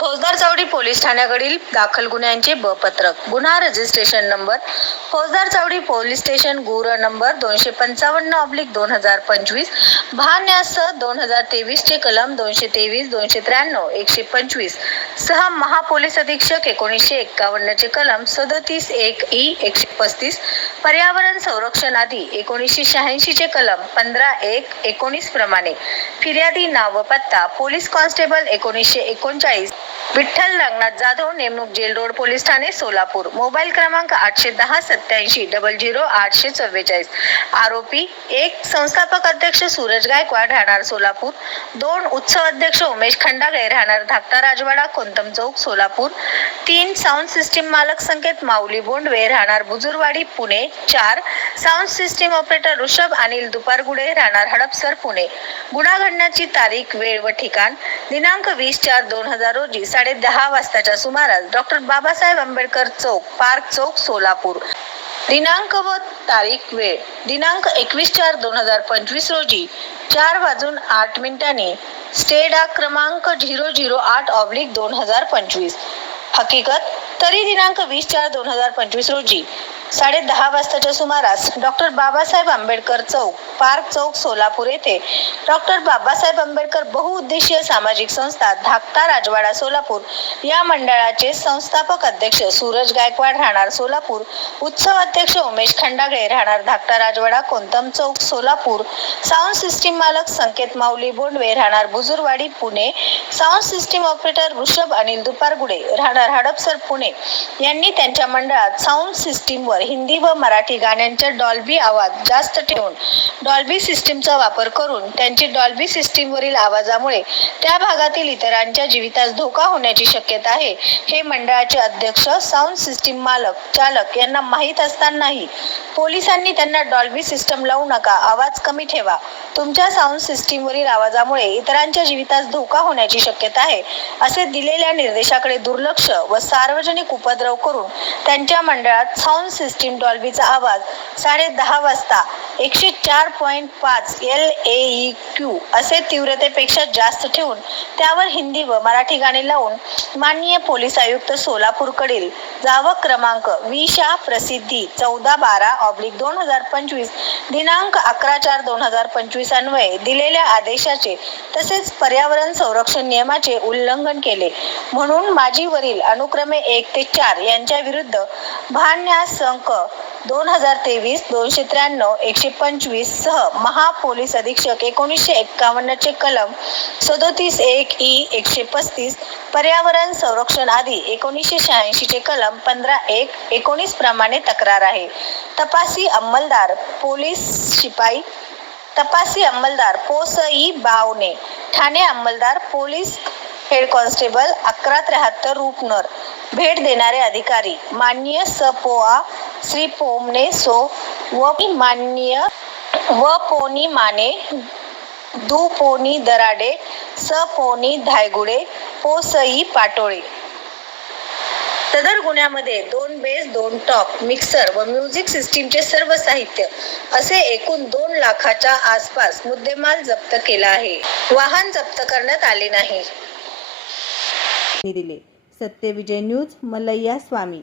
Police ठाण्याकडील दाखल गुन्ह्यांचे ब पत्रक. गुन्हा registration number Faujdar Chawadi police station गुर नंबर दोनशे पंचावन्न ऑब्लिक दोन हजार पंचवीस भान्यास दोन हजार तेवीस चे कलम दोनशे तेवीस दोनशे त्र्याण्णव एकशे पंचवीस सहा महापोलीस अधीक्षक एकोणीसशे एक्कावन्न चे कलम सदतीस एक ई एकशे पस्तीस पर्यावरण संरक्षण आदी एकोणीसशे शहाऐंशी चे कलम पंधरा एक एकोणीस प्रमाणे. फिर्यादी नाव व पत्ता पोलीस कॉन्स्टेबल एकोणीसशे एकोणचाळीस विठ्ठल रंगनाथ जाधव नेमणूक जेल रोड पोलीस ठाणे सोलापूर. मोबाईल क्रमांक आठशे दहा सत्याऐंशी डबल झिरो आठशे चव्वेचाळीस. आरोपी एक संस्थापक अध्यक्ष सूरज गायकवाड राहणार सोलापूर. दोन उत्सव अध्यक्ष उमेश खंडागळे राहणार धाकटा राजवाडा कोंतम चौक सोलापूर. तीन साऊंड सिस्टीम मालक संकेत माऊली बोंडवे राहणार बुजुरवाडी पुणे. चार sound system operator Rishabh Anil Dupargude राहणार हडपसर पुणे. गुन्हा घडण्याची तारीख वेळ व ठिकाण. दिनांक वीस चार दोन हजार रोजी साडे दहा वाजताच्या सुमारास डॉक्टर बाबासाहेब आंबेडकर चौक पार्क चौक सोलापूर. दिनांक व तारीख वेळ. दिनांक एकवीस चार दोन हजार पंचवीस रोजी चार वाजून आठ मिनिटांनी स्टेडा क्रमांक झिरो झिरो आठ ऑब्लिक दोन हजार पंचवीस. हकीकत तरी दिनांक वीस चार दोन हजार पंचवीस रोजी साडे दहा वाजताच्या सुमारास डॉक्टर बाबासाहेब आंबेडकर चौक पार्क चौक सोलापूर येथे डॉक्टर बाबासाहेब आंबेडकर बहुउद्देशीय सामाजिक संस्था धाकटा राजवाडा सोलापूर या मंडळाचे संस्थापक अध्यक्ष सूरज गायकवाड राहणार सोलापूर उत्सव अध्यक्ष उमेश खंडागळे राहणार धाकटा राजवाडा कोंतम चौक सोलापूर साऊंड सिस्टीम मालक संकेत माऊली बोंडवे राहणार Bujurwadi Pune sound system operator Rishabh Anil Dupargude राहणार हडपसर पुणे. यांनी त्यांच्या मंडळात साऊंड सिस्टीमवर हिंदी व मराठी गाण्यांच्या डॉल्बी आवाज जास्त ठेवून डॉल्बी सिस्टीमचा वापर करून त्यांची डॉल्बी सिस्टीमवरील आवाजामुळे त्या भागातील इतरांच्या जीवितास धोका होण्याची शक्यता आहे. हे मंडळाचे अध्यक्ष साऊंड सिस्टीम मालक चालक यांना माहीत असतानाही पोलिसांनी त्यांना डॉल्बी सिस्टम लावू नका. आवाज कमी ठेवा. तुमच्या साऊंड सिस्टीमवरील आवाजामुळे इतरांच्या जीवितास धोका होण्याची शक्यता आहे. असे दिलेल्या निर्देशाकडे दुर्लक्ष व सार्वजनिक उपद्रव करून त्यांच्या मंडळात साऊंड सिस्टीम डॉल्बीचा आवाज साडे दहा वाजता एकशे चार पॉईंट पाच एल ए क्यू असे तीव्रतेपेक्षा जास्त ठेवून त्यावर हिंदी व मराठी गाणी लावून माननीय पोलीस आयुक्त सोलापूरकडील जावक क्रमांक विशा प्रसिद्धी चौदा बारा ऑब्लिक दोन हजार पंचवीस दिनांक अकरा चार दोन हजार पंचवीस अन्वये दिलेल्या आदेशाचे तसेच पर्यावरण संरक्षण नियमाचे उल्लंघन केले. म्हणून माझीवरील अनुक्रमे एक ते चार यांच्या विरुद्ध भान्यासंक दोन हजार तेवीस दोनशे त्र्याण्णव एकशे पंचवीस सह महापोलीस अधीक्षक एकोणीसशे एक्कावन्नचे कलम सदोतीस एक ई एकशे पस्तीस पर्यावरण संरक्षण आदी एकोणीसशे शहाऐंशीचे कलम पंधरा एक एकोणीस प्रमाणे तक्रार आहे. तपासी अंमलदार पोलीस शिपाई तपासी अंमलदार पोसई बावने ठाणे अंमलदार पोलीस हेड कॉन्स्टेबल अकरा त्र्याहत्तर रूपनर भेट देणारे अधिकारी माननीय सपोआ श्री पोमने सो व मान्य व पोनी माने दु पोनी दराडे स पोनी धायगुडे पोसई पाटोळे सदर गुन्ह्यामध्ये दोन बेस दोन टॉप मिक्सर व म्युझिक सिस्टीमचे सर्व साहित्य असे एकूण दोन लाखाच्या आसपास मुद्देमाल जप्त केला आहे. वाहन जप्त करण्यात आले नाही. दिले. Satyavijay news Malayya Swami.